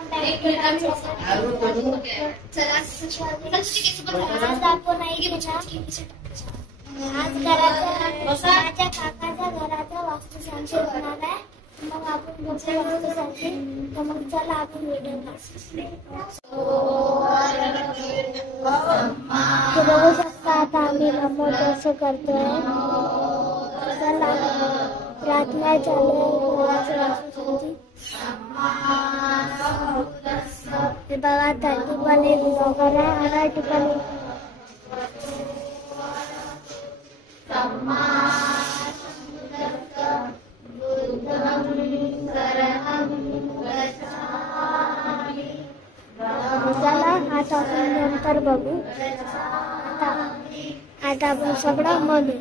आज माझ्या काकाच्या घराचा वास्तुशांती होणार आहे. मग आपण बघू वास्तुशांती. तर मग चला आपण व्हिडिओ बघू शकता. आता आम्ही नमो कसं करतोय. चला प्रार्थना चालू आहे. हे बघा त्या ठिकाणी ब्लॉगर आहे आणि ठिकाणी चला आता आपण नंतर बघू. आता आपण सगळं म्हणू.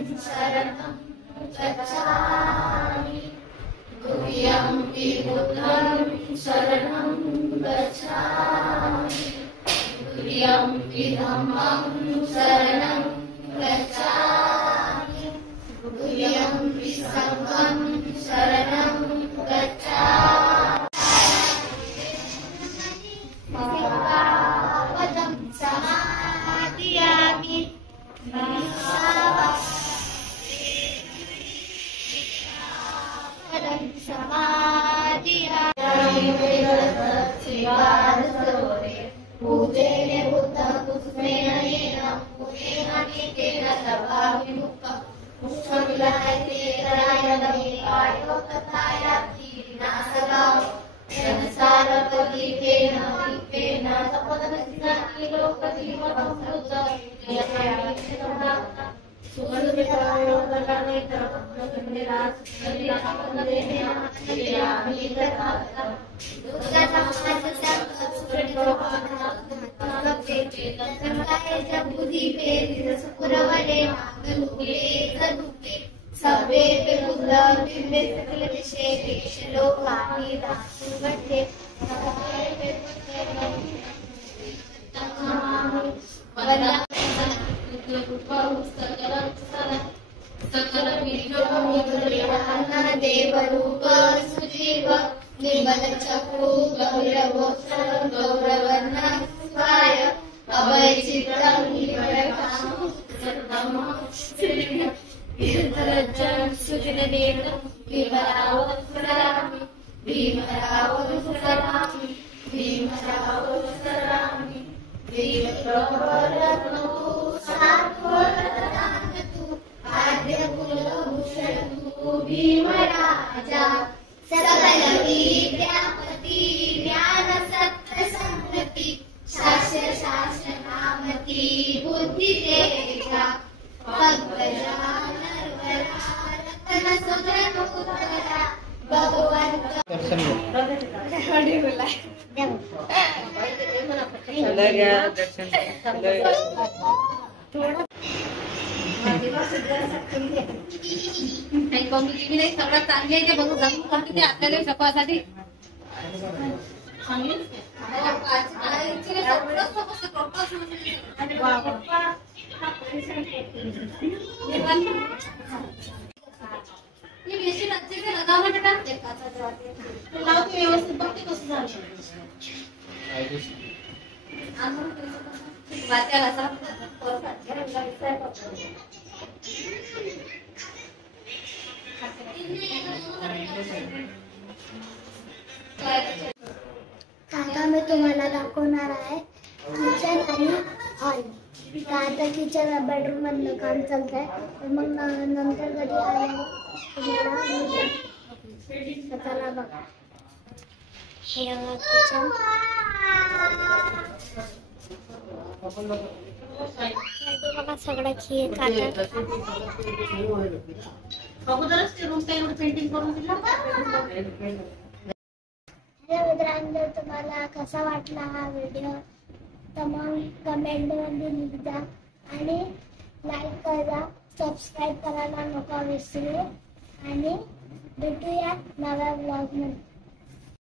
देवरूप सुजीव निर्मल चक्रु गौरवर्णस्वाय अभय चित्रं कीर्तरज्जं सुजननेत्रं भीमरावोत्तरामि भीमरावोत्तरामि भीमरावोत्तरामि भीमरावोत्तरामि भीमराजा सकल विद्यापति ज्ञान सत्य संपत्ति शास्त्र शास्त्र नामति बुद्धि तेजा भगवान सुधन उत्तरा भगवंत दर्शन कॉम्पिटिव्ह नाही सगळ्यात चांगली आहे ते बघू जाऊन कॉम्पिटिव्ह आपल्याला शिकवासाठी व्यवस्थित बघते कसं वाचायला आता मी तुम्हाला दाखवणार आहे किचन आणि हॉल. आता किचन बेडरूम मधलं काम चालतंय. मग नंतर कधी आलं तुम्हाला चला बघा. हे किचन बघा सगळं खीर खातात. अगोदरच ते रूम काय पेंटिंग करून दिलं. हॅलो मित्रांनो, तुम्हाला कसा वाटला हा व्हिडिओ तर मग कमेंट मध्ये लिहा आणि लाईक करा. सबस्क्राईब करायला नको विसरू. आणि भेटूया नव्या ब्लॉग मध्ये.